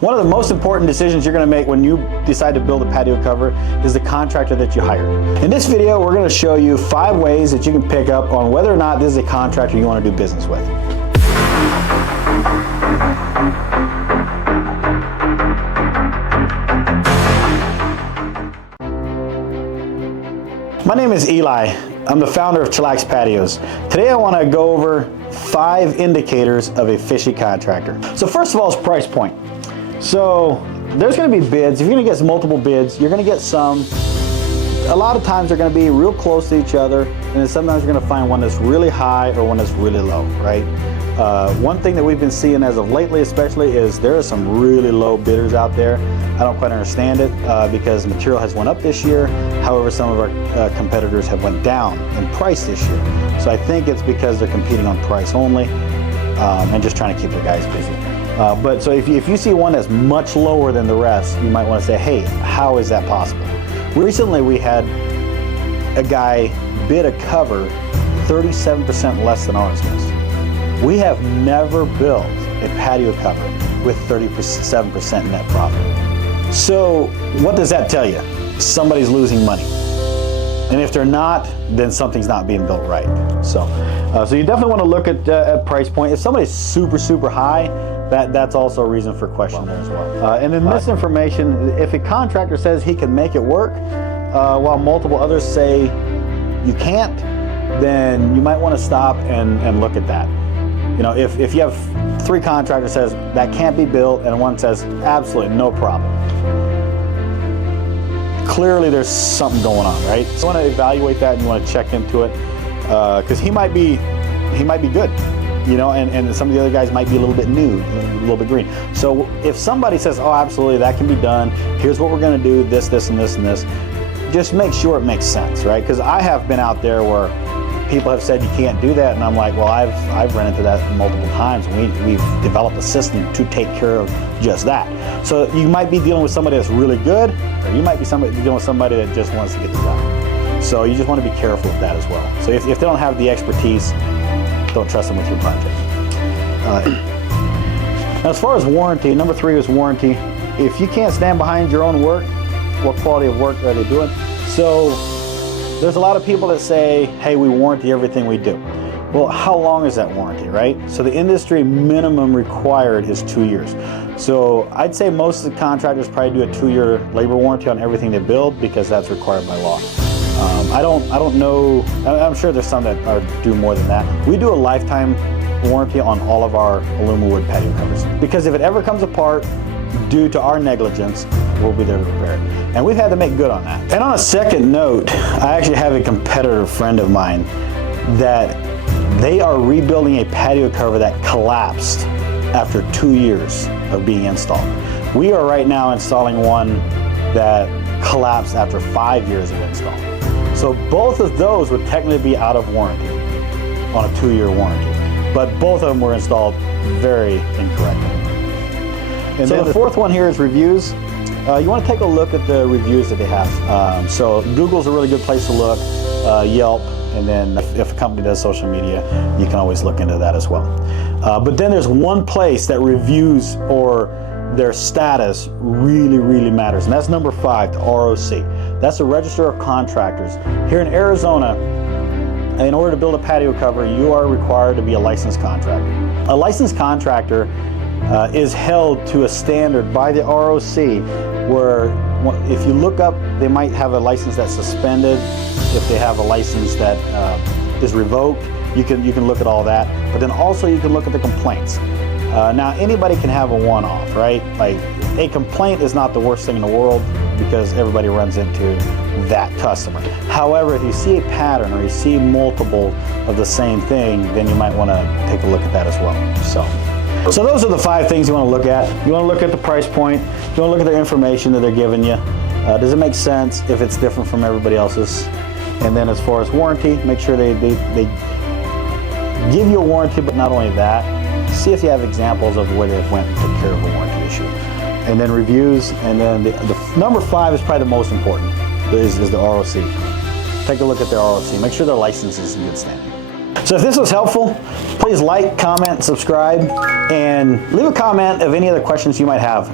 One of the most important decisions you're going to make when you decide to build a patio cover is the contractor that you hire. In this video, we're going to show you 5 ways that you can pick up on whether or not this is a contractor you want to do business with. My name is Eli. I'm the founder of Chillax Patios. Today I want to go over 5 indicators of a fishy contractor. So first of all is price point. So there's going to be bids. If you're going to get multiple bids, you're going to get some. A lot of times they're going to be real close to each other, and then sometimes you're going to find one that's really high or one that's really low, right? One thing that we've been seeing as of lately especially is there are some really low bidders out there. I don't quite understand it because material has went up this year. However, some of our competitors have went down in price this year. So I think it's because they're competing on price only and just trying to keep their guys busy. But so if you see one that's much lower than the rest, you might want to say, hey, how is that possible? Recently we had a guy bid a cover 37% less than ours was. We have never built a patio cover with 37% net profit. So what does that tell you? Somebody's losing money. And if they're not, then something's not being built right. So you definitely want to look at price point. If somebody's super high, that's also a reason for question there as well. And then misinformation, if a contractor says he can make it work, while multiple others say you can't, then you might want to stop and look at that. You know, if you have 3 contractors says that can't be built and one says absolutely no problem, clearly there's something going on, right? So you want to evaluate that and you want to check into it because he might be good, you know, and some of the other guys might be a little bit new, a little bit green. So if somebody says, oh, absolutely, that can be done, here's what we're going to do, this, and this, and this, just make sure it makes sense, right? Because I have been out there where people have said you can't do that, and I'm like, well, I've run into that multiple times. We've developed a system to take care of just that. So you might be dealing with somebody that's really good, or you might be dealing with somebody that just wants to get the job. So you just want to be careful with that as well. So if they don't have the expertise, don't trust them with your project. Now as far as warranty, number 3 is warranty. If you can't stand behind your own work, what quality of work are they doing? So there's a lot of people that say, hey, we warranty everything we do. Well, how long is that warranty, right? So the industry minimum required is 2 years. So I'd say most of the contractors probably do a 2-year labor warranty on everything they build because that's required by law. I don't know, I'm sure there's some that do more than that. We do a lifetime warranty on all of our aluminum wood patio covers because if it ever comes apart due to our negligence, we'll be there to repair it. And we've had to make good on that. And on a second note, I actually have a competitor friend of mine that they are rebuilding a patio cover that collapsed after 2 years of being installed. We are right now installing one that collapsed after 5 years of install. So both of those would technically be out of warranty on a 2-year warranty. But both of them were installed very incorrectly. And so the 4th one here is reviews. You want to take a look at the reviews that they have. So Google's a really good place to look, Yelp, and then if a company does social media, you can always look into that as well. But then there's one place that reviews or their status really matters, and that's number 5, the ROC. That's the Register of Contractors. Here in Arizona, in order to build a patio cover, you are required to be a licensed contractor. A licensed contractor is held to a standard by the ROC where if you look up, they might have a license that's suspended. If they have a license that is revoked, you can look at all that. But then also you can look at the complaints. Now anybody can have a one-off, right? Like a complaint is not the worst thing in the world because everybody runs into that customer. However, if you see a pattern or you see multiple of the same thing, then you might want to take a look at that as well. So those are the 5 things you want to look at. You want to look at the price point. You want to look at their information that they're giving you. Does it make sense if it's different from everybody else's? And then as far as warranty, make sure they give you a warranty, but not only that, see if you have examples of where they went and took care of a warranty issue. And then reviews, and then the number 5 is probably the most important, is the ROC. Take a look at their ROC. Make sure their license is in good standing. So if this was helpful, please like, comment, subscribe, and leave a comment of any other questions you might have.